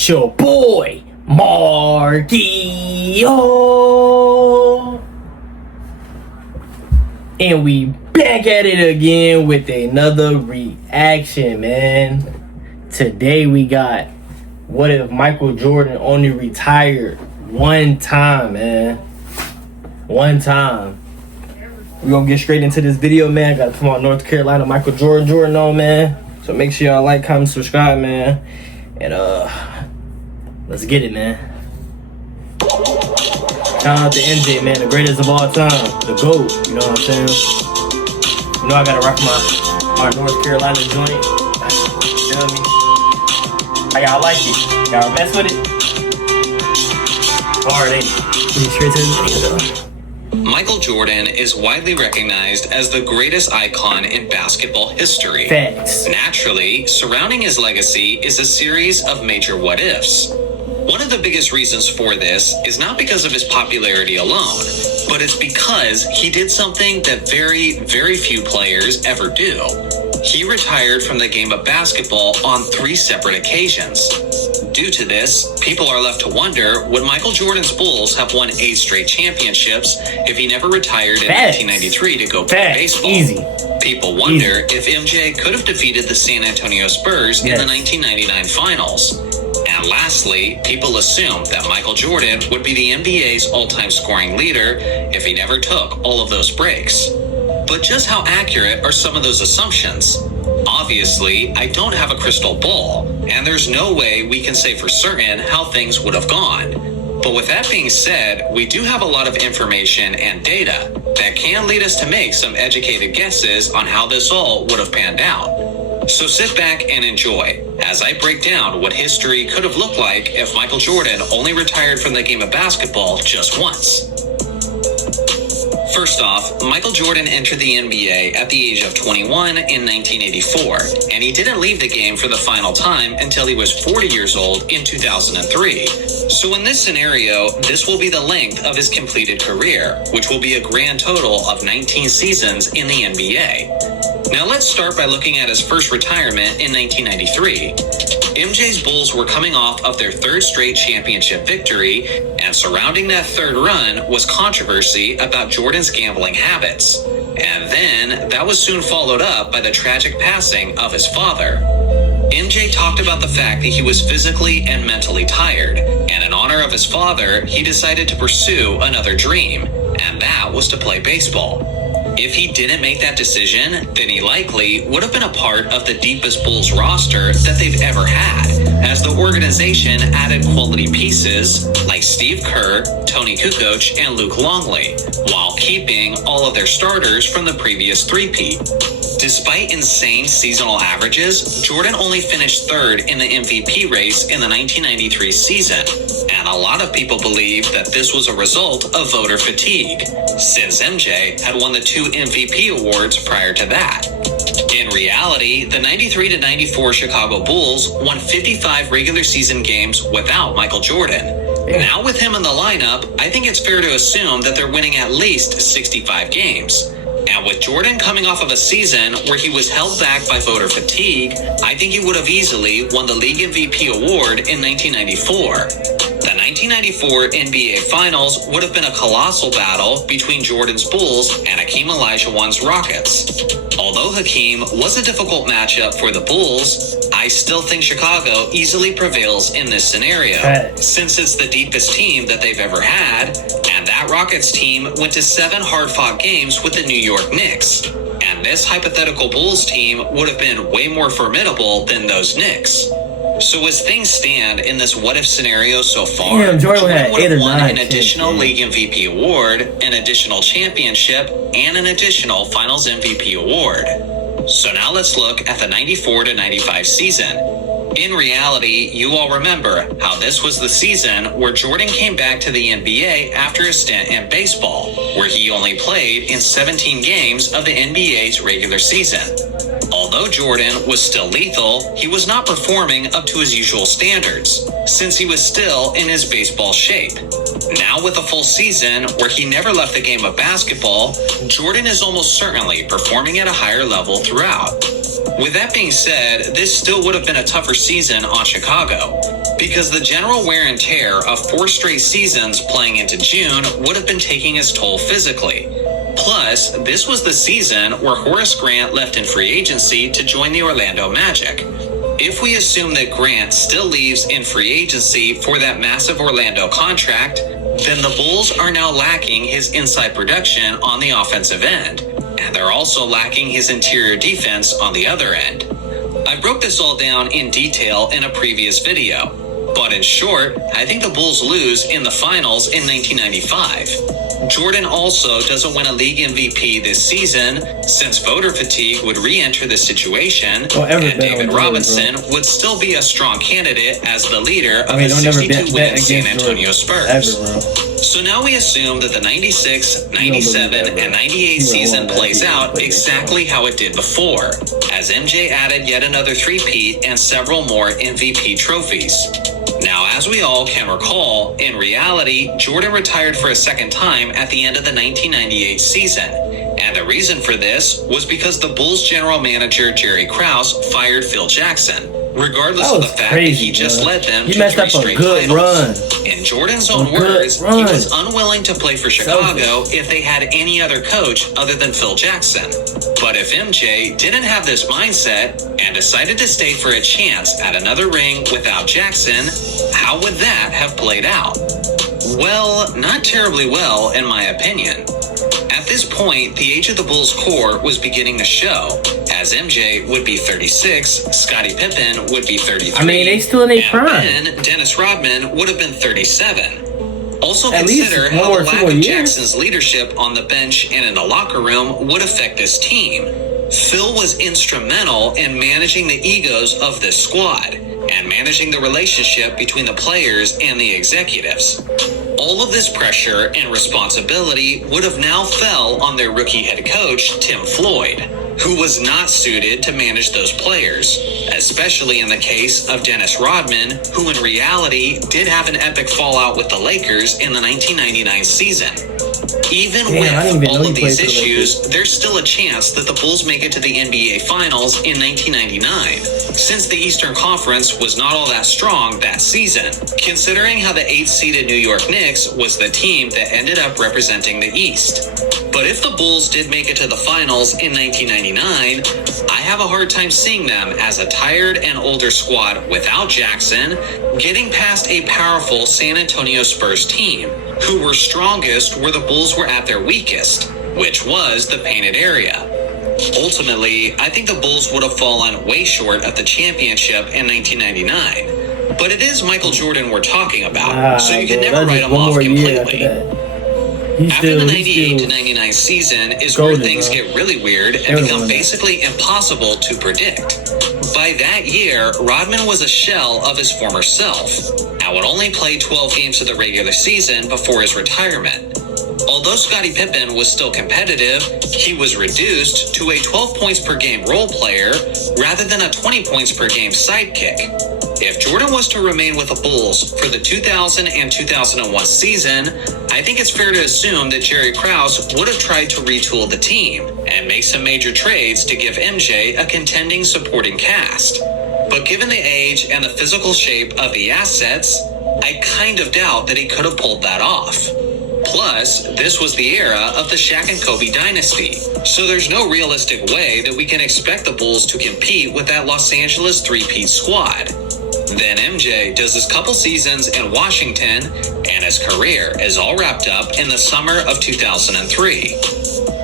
It's your boy, Marquio. And we back at it again with another reaction, man. Today we got, what if Michael Jordan only retired one time, man? One time. We're gonna get straight into this video, man. Gotta put my North Carolina Michael Jordan on, man. So make sure y'all like, comment, subscribe, man. And let's get it, man. Shout out to MJ, man, the greatest of all time, the GOAT. You know what I'm saying? You know I gotta rock my North Carolina joint. You feel me? How y'all like it? Y'all mess with it? Hard, ain't it? Get straight to the video, though. Michael Jordan is widely recognized as the greatest icon in basketball history. Facts. Naturally, surrounding his legacy is a series of major what-ifs. One of the biggest reasons for this is not because of his popularity alone, but it's because he did something that very, very few players ever do. He retired from the game of basketball on 3 separate occasions. Due to this, people are left to wonder, would Michael Jordan's Bulls have won 8 straight championships if he never retired in 1993 to go play baseball? Easy. People wonder if MJ could have defeated the San Antonio Spurs in the 1999 finals. And lastly, people assume that Michael Jordan would be the NBA's all-time scoring leader if he never took all of those breaks. But just how accurate are some of those assumptions? Obviously, I don't have a crystal ball, and there's no way we can say for certain how things would have gone. But with that being said, we do have a lot of information and data that can lead us to make some educated guesses on how this all would have panned out. So sit back and enjoy as I break down what history could have looked like if Michael Jordan only retired from the game of basketball just once. First off, Michael Jordan entered the NBA at the age of 21 in 1984, and he didn't leave the game for the final time until he was 40 years old in 2003. So in this scenario, this will be the length of his completed career, which will be a grand total of 19 seasons in the NBA. Now let's start by looking at his first retirement in 1993. MJ's Bulls were coming off of their 3rd straight championship victory, and surrounding that 3rd run was controversy about Jordan's gambling habits. And then that was soon followed up by the tragic passing of his father. MJ talked about the fact that he was physically and mentally tired, and in honor of his father, he decided to pursue another dream, and that was to play baseball. If he didn't make that decision, then he likely would have been a part of the deepest Bulls roster that they've ever had, as the organization added quality pieces like Steve Kerr, Tony Kukoc, and Luke Longley, while keeping all of their starters from the previous three-peat. Despite insane seasonal averages, Jordan only finished 3rd in the MVP race in the 1993 season, and a lot of people believe that this was a result of voter fatigue, since MJ had won the 2 MVP awards prior to that. In reality, the 93-94 Chicago Bulls won 55 regular season games without Michael Jordan. Now with him in the lineup, I think it's fair to assume that they're winning at least 65 games. And with Jordan coming off of a season where he was held back by voter fatigue, I think he would have easily won the League MVP award in 1994. The 1994 NBA Finals would have been a colossal battle between Jordan's Bulls and Hakeem Olajuwon's Rockets. Although Hakeem was a difficult matchup for the Bulls, I still think Chicago easily prevails in this scenario, since it's the deepest team that they've ever had, and that Rockets team went to 7 hard-fought games with the New York Knicks. And this hypothetical Bulls team would have been way more formidable than those Knicks. So as things stand in this what-if scenario so far, Jordan would have won an additional League MVP award, an additional championship, and an additional Finals MVP award. So now let's look at the 94-95 season. In reality, you all remember how this was the season where Jordan came back to the NBA after a stint in baseball, where he only played in 17 games of the NBA's regular season. Although Jordan was still lethal, he was not performing up to his usual standards, since he was still in his baseball shape. Now with a full season where he never left the game of basketball, Jordan is almost certainly performing at a higher level throughout. With that being said, this still would have been a tougher season on Chicago. because the general wear and tear of 4 straight seasons playing into June would have been taking its toll physically. Plus, this was the season where Horace Grant left in free agency to join the Orlando Magic. If we assume that Grant still leaves in free agency for that massive Orlando contract, then the Bulls are now lacking his inside production on the offensive end, and they're also lacking his interior defense on the other end. I broke this all down in detail in a previous video, but in short, I think the Bulls lose in the finals in 1995. Jordan also doesn't win a league MVP this season, since voter fatigue would re-enter the situation, and David Robinson would still be a strong candidate as the leader of the 62-win San Antonio Spurs. So now we assume that the 96, 97, and 98 season plays out exactly how it did before, as MJ added yet another three-peat and several more MVP trophies. Now, as we all can recall, in reality, Jordan retired for a second time at the end of the 1998 season. And the reason for this was because the Bulls general manager Jerry Krause fired Phil Jackson, regardless of the fact that he just led them to 3 straight titles. In Jordan's own words, he was unwilling to play for Chicago if they had any other coach other than Phil Jackson. But if MJ didn't have this mindset and decided to stay for a chance at another ring without Jackson, how would that have played out? Well, not terribly well, in my opinion. At this point, the age of the Bulls core was beginning to show, as MJ would be 36, Scottie Pippen would be 33, I mean, they still in their prime. And then Dennis Rodman would have been 37. Also consider how the lack of Jackson's leadership on the bench and in the locker room would affect this team. Phil was instrumental in managing the egos of this squad and managing the relationship between the players and the executives. All of this pressure and responsibility would have now fell on their rookie head coach, Tim Floyd, who was not suited to manage those players, especially in the case of Dennis Rodman, who in reality did have an epic fallout with the Lakers in the 1999 season. Even with all of these issues, there's still a chance that the Bulls make it to the NBA Finals in 1999, since the Eastern Conference was not all that strong that season, considering how the 8th-seeded New York Knicks was the team that ended up representing the East. But if the Bulls did make it to the Finals in 1999, I have a hard time seeing them as a tired and older squad without Jackson getting past a powerful San Antonio Spurs team, who were strongest where the Bulls were at their weakest, which was the painted area. Ultimately, I think the Bulls would have fallen way short of the championship in 1999. But it is Michael Jordan we're talking about, so you can never write him off completely. After the 98 to 99 season is where things get really weird and become basically impossible to predict. By that year, Rodman was a shell of his former self and would only play 12 games of the regular season before his retirement. Although Scottie Pippen was still competitive, he was reduced to a 12 points per game role player rather than a 20 points per game sidekick. If Jordan was to remain with the Bulls for the 2000 and 2001 season, I think it's fair to assume that Jerry Krause would have tried to retool the team and make some major trades to give MJ a contending supporting cast. But given the age and the physical shape of the assets, I kind of doubt that he could have pulled that off. Plus, this was the era of the Shaq and Kobe dynasty, so there's no realistic way that we can expect the Bulls to compete with that Los Angeles three-peat squad. Then MJ does his couple seasons in Washington, and his career is all wrapped up in the summer of 2003.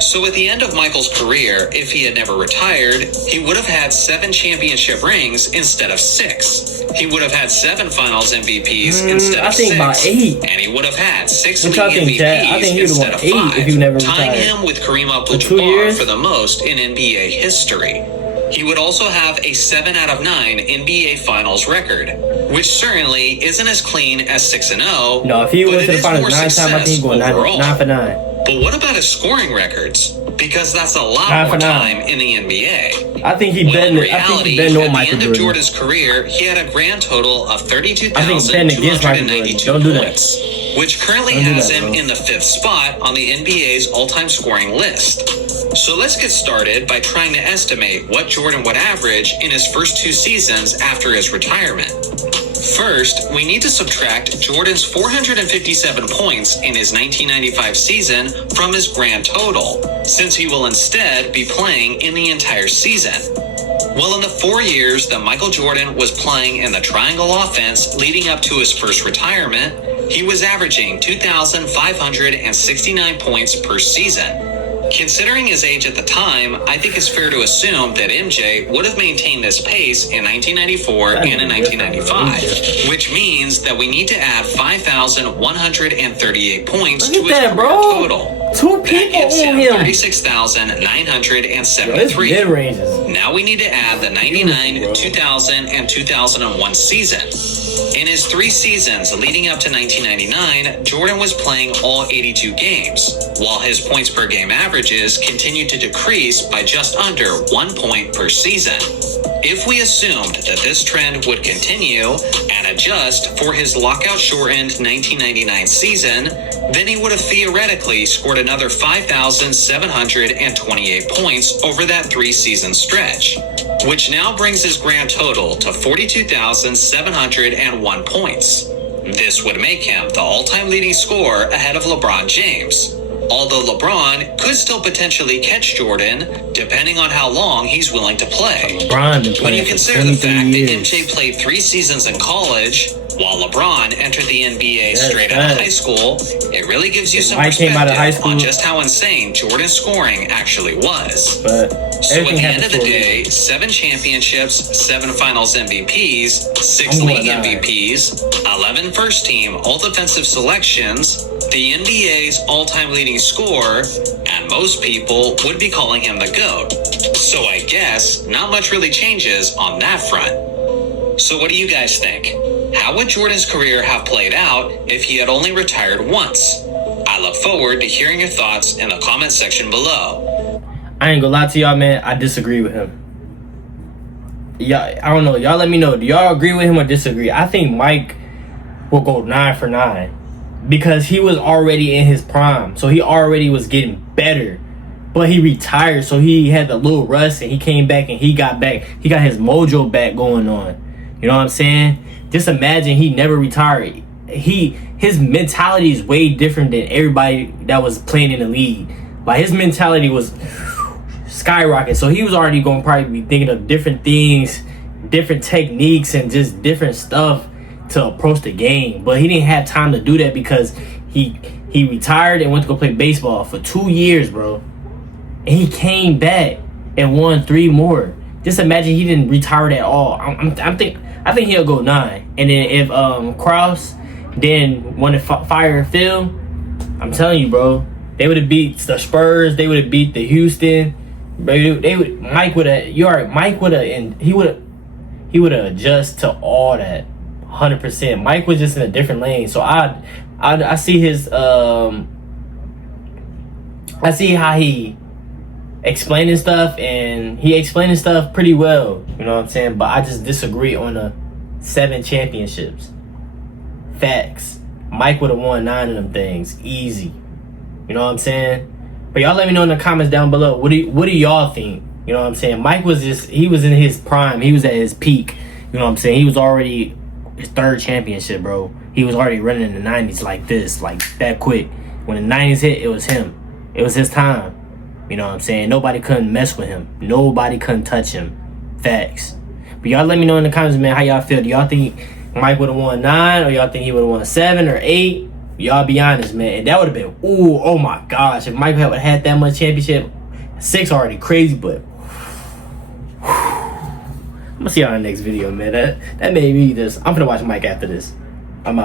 So at the end of Michael's career, if he had never retired, he would have had 7 championship rings instead of 6. He would have had 7 finals MVPs instead of 6. About 8. And he would have had 6 league MVPs instead of 5, if you never tying retired. him with Kareem Abdul-Jabbar for the most in NBA history. He would also have a 7 out of 9 NBA Finals record, which certainly isn't as clean as 6-0. No, if he went to the finals 9 times, I think he's going 9 for 9. But what about his scoring records? Because that's a lot more time in the NBA. I think he been. I think he been on Michael Jordan. At the end of Jordan's career, he had a grand total of 32,292 points, which currently has him in the 5th spot on the NBA's all-time scoring list. So let's get started by trying to estimate what Jordan would average in his first 2 seasons after his retirement. First, we need to subtract Jordan's 457 points in his 1995 season from his grand total, since he will instead be playing in the entire season. Well, in the 4 years that Michael Jordan was playing in the triangle offense leading up to his first retirement, he was averaging 2,569 points per season. Considering his age at the time, I think it's fair to assume that MJ would have maintained this pace in 1994 and in 1995, which means that we need to add 5,138 points to his career total. Two people on him. 36,973. Now we need to add the 99, 2000, and 2001 season. In his 3 seasons leading up to 1999, Jordan was playing all 82 games, while his points per game averages continued to decrease by just under 1 point per season. If we assumed that this trend would continue and adjust for his lockout-shortened 1999 season, then he would have theoretically scored another 5,728 points over that 3-season stretch, which now brings his grand total to 42,701 points. This would make him the all-time leading scorer ahead of LeBron James, although LeBron could still potentially catch Jordan, depending on how long he's willing to play. When you consider the fact that MJ played 3 seasons in college, while LeBron entered the NBA straight out of high school, it really gives you some perspective on just how insane Jordan's scoring actually was. So at the end of the day, 7 championships, 7 finals MVPs, 6 league MVPs, 11 first-team all-defensive selections, the NBA's all-time leading scorer, and most people would be calling him the GOAT. So I guess not much really changes on that front. So what do you guys think? How would Jordan's career have played out if he had only retired once? I look forward to hearing your thoughts in the comment section below. I ain't gonna lie to y'all, man. I disagree with him. Y'all, I don't know. Y'all let me know. Do y'all agree with him or disagree? I think Mike will go 9 for 9 because he was already in his prime. So he already was getting better. But he retired, so he had the little rust, and he came back and he got back. He got his mojo back going on. You know what I'm saying? Just imagine he never retired. His mentality is way different than everybody that was playing in the league. Like, his mentality was skyrocket. So he was already going to probably be thinking of different things, different techniques, and just different stuff to approach the game. But he didn't have time to do that because he retired and went to go play baseball for 2 years, bro. And he came back and won 3 more. Just imagine he didn't retire at all. I think he'll go 9. And then if Krause then wanted to fire Phil, I'm telling you, bro, they would have beat the Spurs. They would have beat the Houston. Mike would have adjust to all that 100%. Mike was just in a different lane. So I see his I see how he explaining stuff, and he explaining stuff pretty well, you know what I'm saying? But I just disagree on the 7 championships. Facts. Mike would have won 9 of them things easy, you know what I'm saying? But y'all let me know in the comments down below, what do y'all think? You know what I'm saying? Mike was he was in his prime. He was at his peak, you know what I'm saying? He was already his 3rd championship, bro. He was already running in the 90s like this, like that quick. When the 90s hit, it was him. It was his time. You know what I'm saying? Nobody couldn't mess with him. Nobody couldn't touch him. Facts. But y'all let me know in the comments, man, how y'all feel. Do y'all think Mike would have won 9, or y'all think he would have won 7 or 8? Y'all be honest, man. And that would have been, oh my gosh. If Mike had that much championship, 6 already crazy, but I'm gonna see y'all in the next video, man. That made me just, I'm gonna watch Mike after this. I'm out.